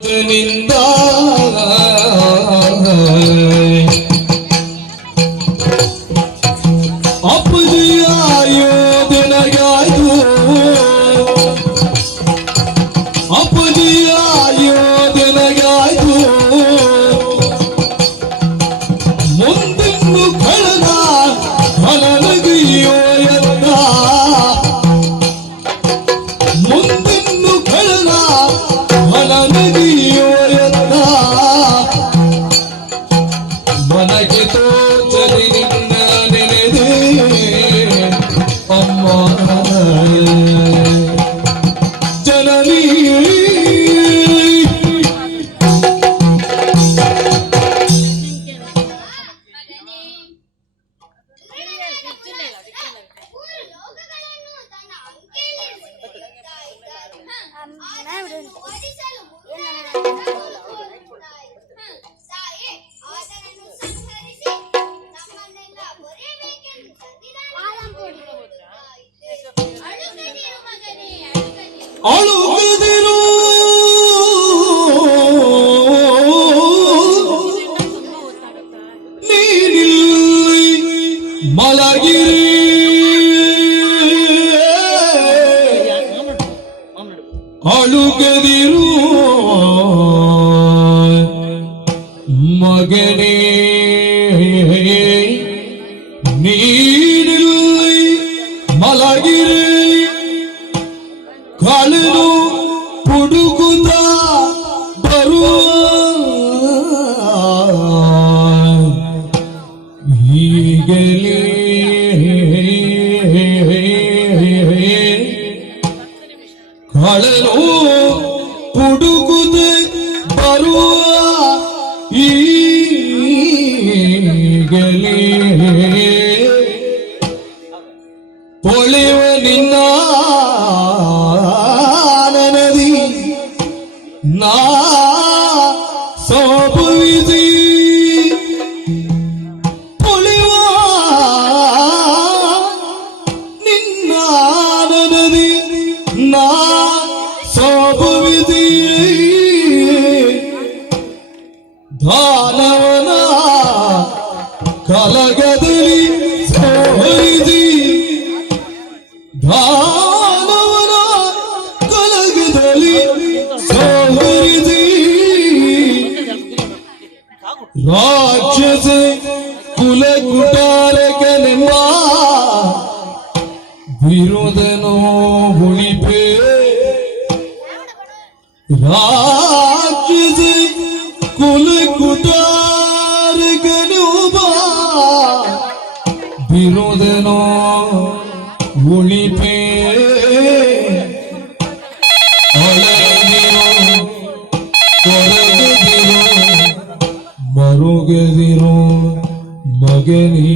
ನಿಂದ ಅಪ್ಪದಿಯಾಯೋ ದಿನಗಾಯ್ತು ಅಪ್ಪದಿಯಾಯೋ ದಿನಗಾಯ್ತು ಮುಂದಿನ್ನು ಕಳೆದ ಹೊಲನಗಿಯೋ ಎತ್ತ ಮುಂದಿನ್ನು ಕಳೆದ ಹೊಲನಗಿಯೋ ಮನಗೆ ತೋಚಲಿ ನಿನ್ನ ನೆನೆದೆ ಅಮ್ಮ ಜನನಿ ಅಳುಗದಿರು ನೀನಿಲ್ಲಿ ಮಲಗಿರಿ ಅಳುಗದಿರು ಮಗನೇ ನೀನಿಲ್ಲಿ ಮಲಗಿರಿ ಕಾಳನು ಹುಡುಗುತ್ತ ಬರುವ ಈಗಲೇ ಕಾಳನು ಹುಡುಗುತ್ತ ಬರುವ ಈಗಲೇ ಪೊಳೆಯುವ ನಿನ್ನ ನಾ ಸೋಪುವಿಸಿ ಪೊಳೆಯುವ ನಿನ್ನ ನದಿ ನಾ ಸೋಪುವಿಸಿ ದಾನವನ ಕಲಗದಲ್ಲಿ ಸೋರಿಸಿ ದಾನವನ ಕಲಗದಲ್ಲಿ ಸೋರಿಸಿ ರಾಕ್ಷಸ ಕುಲ ಕುಟಾರಕನೆಂಬ ವಿರೋಧನೋ ಉಳಿಪೆ ರಾಕ್ಷಸ ಕುಲ ಕುಟಾರಕನೆಂಬ ವಿರೋಧನೋ ಉಳಿಪೆ ಮರುಗದಿರೋ ಮಗನೇ